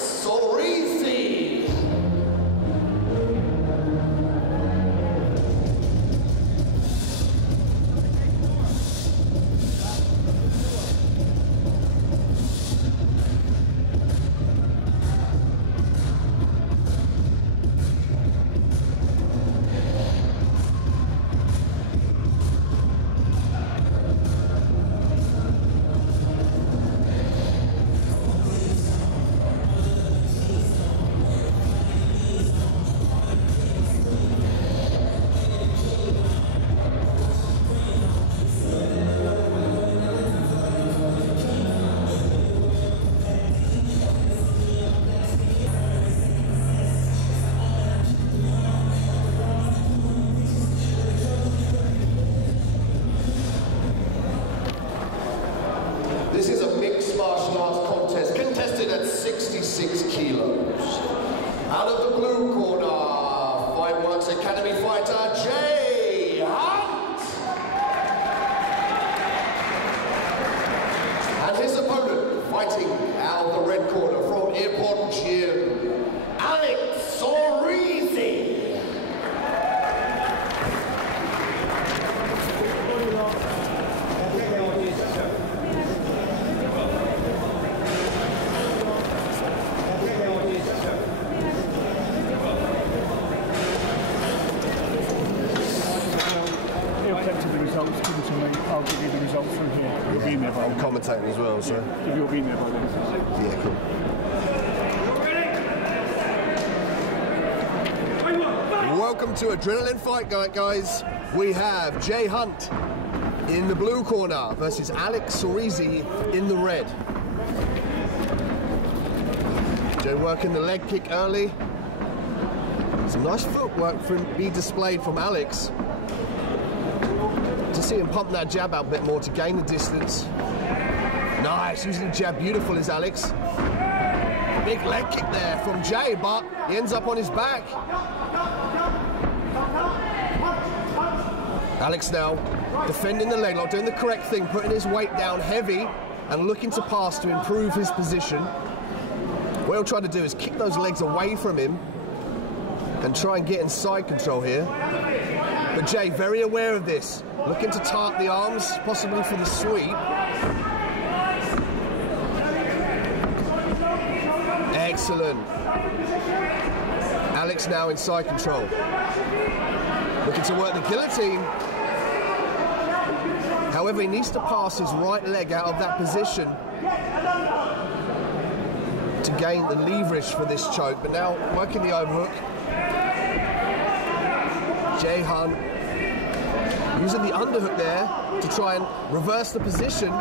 Sorisi. This is a mixed martial arts contest contested at 66 kilos. Out of the blue corner, Fightworx Academy fighter Jay Hunt. And his opponent, fighting out of the red corner from Ippon Gym, Sorisi. I'll give you the results from here. You'll be in there by then. I'm commentating as well, so. Yeah, you'll be in there by then. Yeah, cool. Welcome to Adrenalin Fight Night, guys. We have Jay Hunt in the blue corner versus Sorisi in the red. Jay working the leg kick early. Some nice footwork to be displayed from Alex. To see him pump that jab out a bit more to gain the distance. Nice, using the jab, beautiful is Alex. Big leg kick there from Jay, but he ends up on his back. Alex now defending the leg lock, doing the correct thing, putting his weight down heavy and looking to pass to improve his position. What he'll try to do is kick those legs away from him and try and get in side control here. But Jay, very aware of this, looking to tie up the arms, possibly for the sweep. Excellent. Alex now in side control. Looking to work the guillotine. However, he needs to pass his right leg out of that position to gain the leverage for this choke. But now working the overhook. Jay Hunt using the underhook there to try and reverse the position.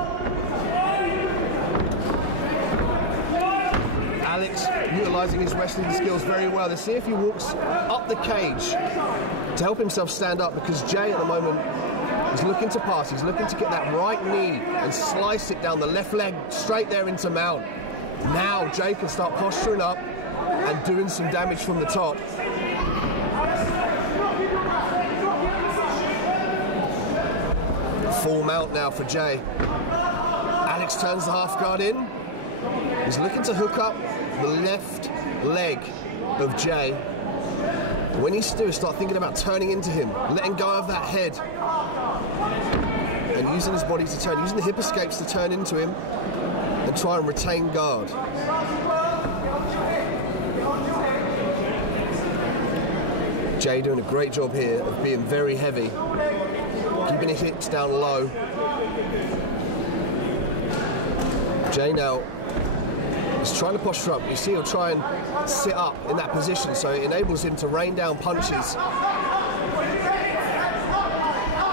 Alex utilizing his wrestling skills very well. Let's see if he walks up the cage to help himself stand up, because Jay at the moment is looking to pass. He's looking to get that right knee and slice it down the left leg straight there into mount. Now Jay can start posturing up and doing some damage from the top. Full mount now for Jay. Alex turns the half guard in. He's looking to hook up the left leg of Jay. What he needs to do is start thinking about turning into him, letting go of that head, and using his body to turn, using the hip escapes to turn into him and try and retain guard. Jay doing a great job here of being very heavy, keeping his hips down low. Jay now is trying to posture up. You see he'll try and sit up in that position, so it enables him to rain down punches.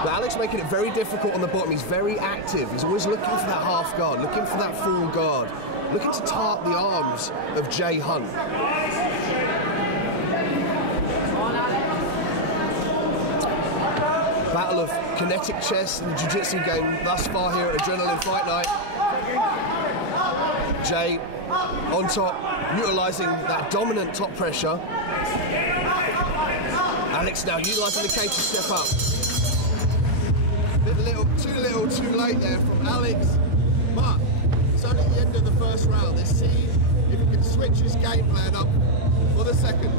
But Alex making it very difficult on the bottom. He's very active. He's always looking for that half guard, looking for that full guard, looking to tie up the arms of Jay Hunt. Battle of kinetic chess in the jiu-jitsu game thus far here at Adrenalin Fight Night. Jay on top, utilising that dominant top pressure. Alex now utilising the cage to step up. Too little, too late there from Alex, but it's only the end of the first round. Let's see if he can switch his game plan up for the second.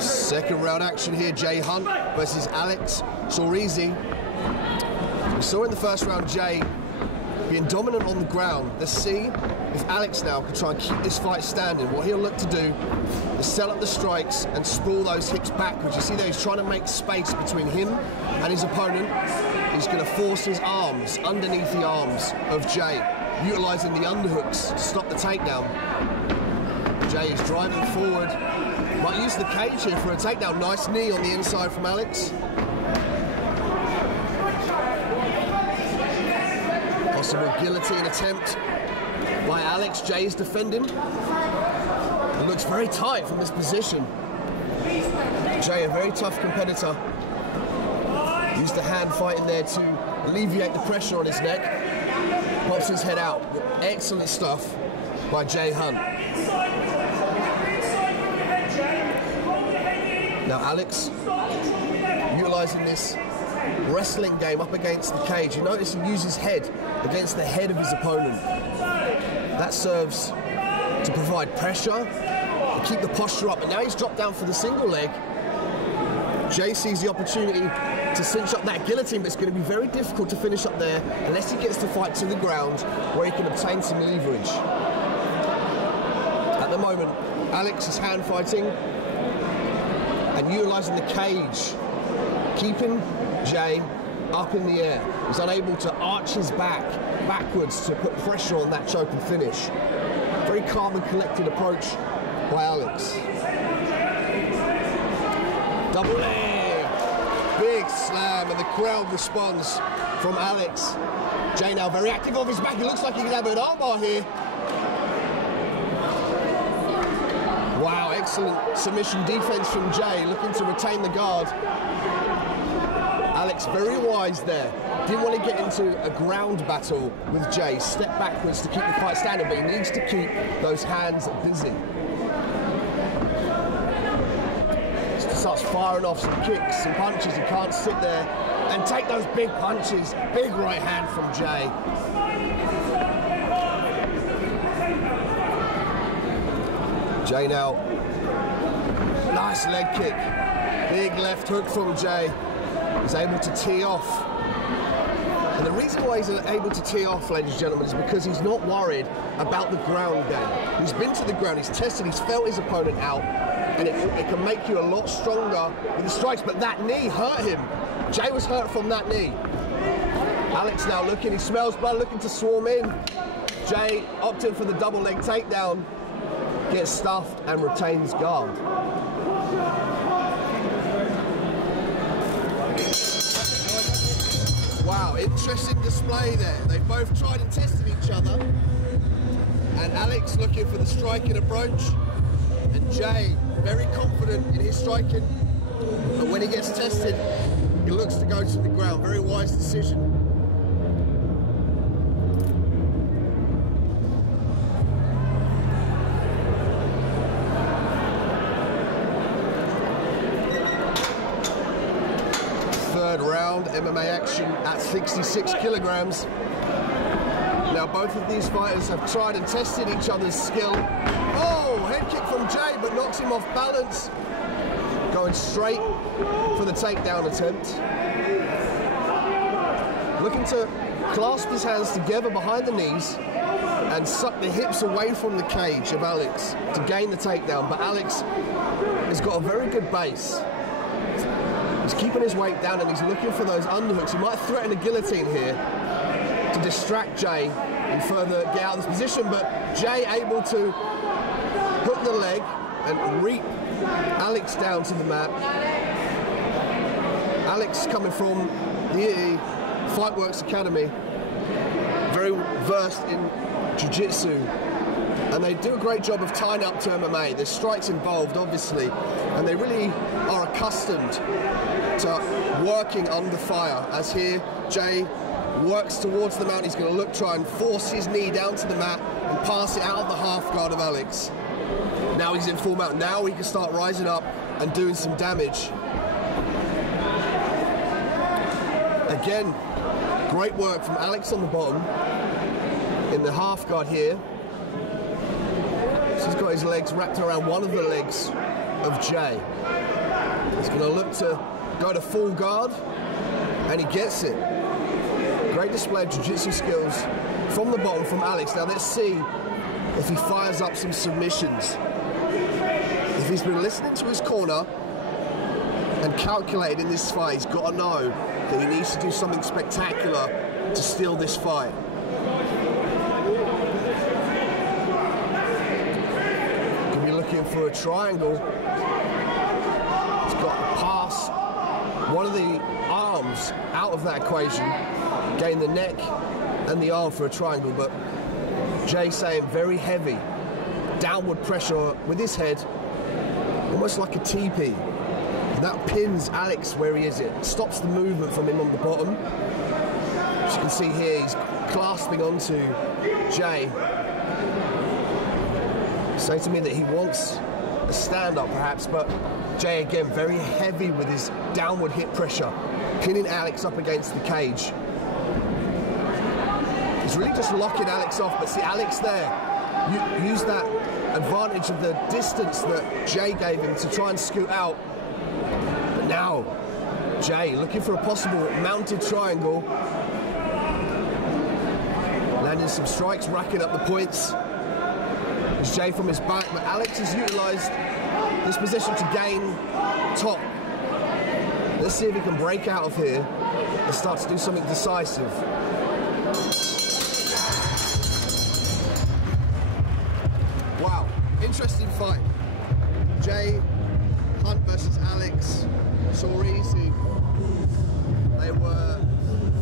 Second round action here, Jay Hunt versus Alex Sorisi. We saw in the first round Jay being dominant on the ground. Let's see if Alex now can try and keep this fight standing. What he'll look to do is set up the strikes and sprawl those hips backwards. You see there, he's trying to make space between him and his opponent. He's going to force his arms underneath the arms of Jay, utilising the underhooks to stop the takedown. Jay is driving forward. Might use the cage here for a takedown. Nice knee on the inside from Alex. Possible guillotine attempt by Alex. Jay is defending. It looks very tight from this position. Jay, a very tough competitor. Used the hand fighting there to alleviate the pressure on his neck. Pops his head out. Excellent stuff by Jay Hunt. Now Alex, utilising this wrestling game up against the cage. You notice he uses head against the head of his opponent. That serves to provide pressure and keep the posture up. And now he's dropped down for the single leg. Jay sees the opportunity to cinch up that guillotine, but it's going to be very difficult to finish up there unless he gets the fight to the ground where he can obtain some leverage. At the moment, Alex is hand fighting and utilising the cage, keeping Jay up in the air. He's unable to arch his back backwards to put pressure on that choke and finish. Very calm and collected approach by Alex. Double leg, big slam, and the crowd responds from Alex. Jay now very active off his back. It looks like he can have an armbar here. Wow, excellent submission defense from Jay, looking to retain the guard. Alex very wise there. Didn't want to get into a ground battle with Jay. Step backwards to keep the fight standing, but he needs to keep those hands busy. Starts firing off some kicks, some punches. He can't sit there and take those big punches. Big right hand from Jay. Jay now, nice leg kick. Big left hook from Jay. He's able to tee off. And the reason why he's able to tee off, ladies and gentlemen, is because he's not worried about the ground game. He's been to the ground, he's tested, he's felt his opponent out, and it can make you a lot stronger with the strikes, but that knee hurt him. Jay was hurt from that knee. Alex now looking, he smells blood, looking to swarm in. Jay opting for the double leg takedown, gets stuffed and retains guard. Wow, interesting display there. They both tried and tested each other. And Alex looking for the striking approach. And Jay very confident in his striking. But when he gets tested, he looks to go to the ground. Very wise decision. Third round, MMA action at 66 kilograms. Now both of these fighters have tried and tested each other's skill. Oh, head kick from Jay, but knocks him off balance. Going straight for the takedown attempt. Looking to clasp his hands together behind the knees and suck the hips away from the cage of Alex to gain the takedown. But Alex has got a very good base. He's keeping his weight down and he's looking for those underhooks. He might threaten a guillotine here to distract Jay and further get out of this position, but Jay able to hook the leg and reap Alex down to the mat. Alex coming from the Fightworx Academy, very versed in jiu-jitsu, and they do a great job of tying up to MMA. There's strikes involved, obviously, and they really are accustomed to working under fire. As here, Jay works towards the mount. He's going to look, try and force his knee down to the mat and pass it out of the half guard of Alex. Now he's in full mount. Now he can start rising up and doing some damage. Again, great work from Alex on the bottom in the half guard here. So he's got his legs wrapped around one of the legs of Jay. He's going to look to go to full guard, and he gets it. Great display of jiu-jitsu skills from the bottom from Alex. Now let's see if he fires up some submissions. If he's been listening to his corner and calculated in this fight, he's got to know that he needs to do something spectacular to steal this fight. Could be looking for a triangle. He's got to pass one of the arms out of that equation, gain the neck and the arm for a triangle, but Jay saying very heavy, downward pressure with his head, almost like a teepee. And that pins Alex where he is. It stops the movement from him on the bottom. As you can see here, he's clasping onto Jay. Say to me that he wants a stand-up perhaps, but Jay again very heavy with his downward hip pressure, pinning Alex up against the cage. He's really just locking Alex off, but see Alex there, use that advantage of the distance that Jay gave him to try and scoot out. But now, Jay looking for a possible mounted triangle. Landing some strikes, racking up the points. It's Jay from his back, but Alex has utilised this position to gain top. Let's see if he can break out of here and start to do something decisive. Wow, interesting fight. Jay Hunt versus Alex Sorisi. They were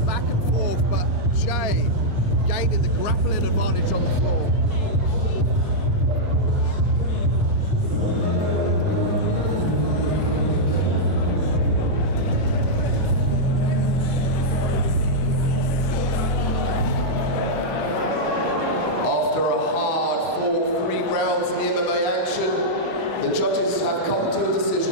back and forth, but Jay gaining the grappling advantage on the floor. After a hard-fought 3 rounds in MMA action, the judges have come to a decision.